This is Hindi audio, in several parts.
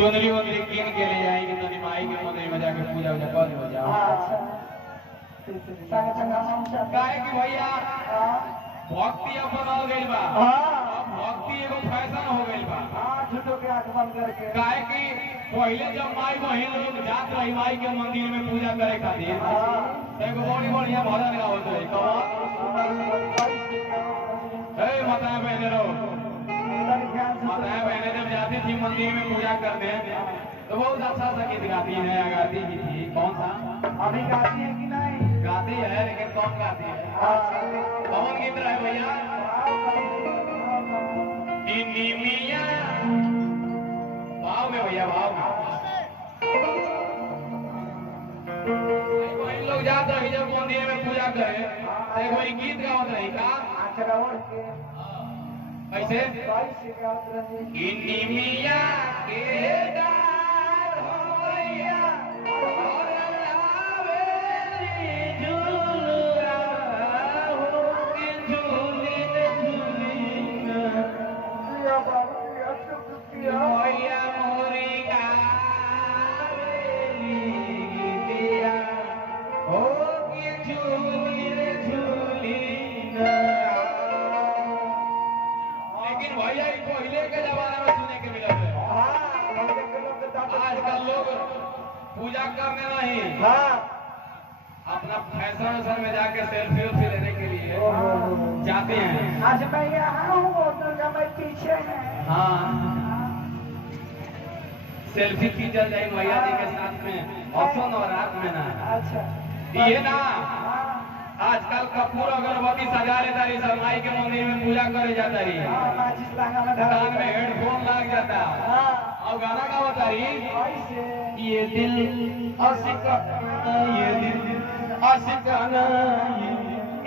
चुनरी वनरी कीन के ले जाएंगे तो माई के मंदिर में जाके पूजा वूजा कर हो जाओ। काहे कि भैया भक्ति अब बदल गई बा। भक्ति एगो फैशन हो गई बा। झूठों के आंख बंद करके। काहे कि पहले जब माई बहन लोग जात रही माई के मंदिर में पूजा करे खातिर एगो बड़ी बढ़िया भजन गावत रही। हे माता बहने रो, माता बहने जब जाती थी मंदिर में पूजा करने तो बहुत अच्छा सा गीत गाती है, गाती ही थी। कौन सा? अभी गाती है कि नहीं? गाती है लेकिन कौन गाती है? कौन गीत रहे भैया? मिया भाव में भैया, भाव में वही लोग जाते रही जब मंदिर में पूजा करे तो वही गीत गावत रही का कैसे मिया के डार होइया और लावेली झूलुआ हो के झूलिन झूलिन होइया मोरी गावेली गीतिया हो के झूलिन झूलिन। लेकिन भैया पहले के जमाने में सुने के मिलत है। आजकल लोग पूजा करने नहीं अपना फैशन वैशन में जाके सेल्फी उल्फी लेने के लिए जाते हैं। आज मैं यहाँ हूँ, दुर्गा मैं पीछे है। हाँ सेल्फी खींचा जाए मैया जी के साथ में ऑप्शन और रात में ना। अच्छा ये ना आजकल कपूर अगरबत्ती सजा लेता रही सब माई के मंदिर में पूजा करे जाता रही। कान में हेडफोन लग जाता और गाना का बता रही ये दिल अशिकाना ये दिल अशिकाना।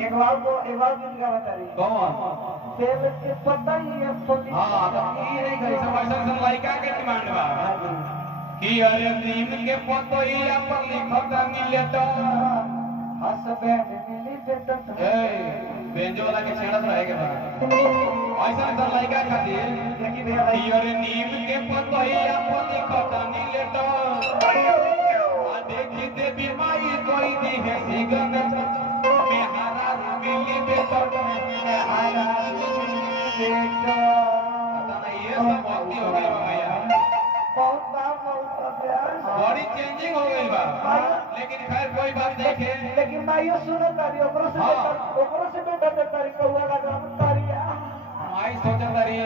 एक बार दिन का बता रही कौन? दिल के पता ही है पुलिस। हाँ तो ये नहीं कही सब ऐसा लड़का के डिमांड बा कि अरे दिन के पतो ही अपन लिखता मिले तो हस्बैंड मिली बेटा बेंजो वाला के छेड़त रहे के बाद ऐसा ऐसा लड़का खातिर लेकिन अरे नीम के पतो ही अपन लिखता मिले तो देखी दे बीमारी कोई दी है सिगन में हारा मिली बेटा में हारा बेटा पता नहीं ये सब भक्ति हो गई भैया। बहुत बड़ी चेंजिंग हो गई बा। लेकिन खैर कोई बात देखे लेकिन माइयो सुनो तारी ओकरो से बेटा देता रही कौआ लगा तारी माई सोचत रही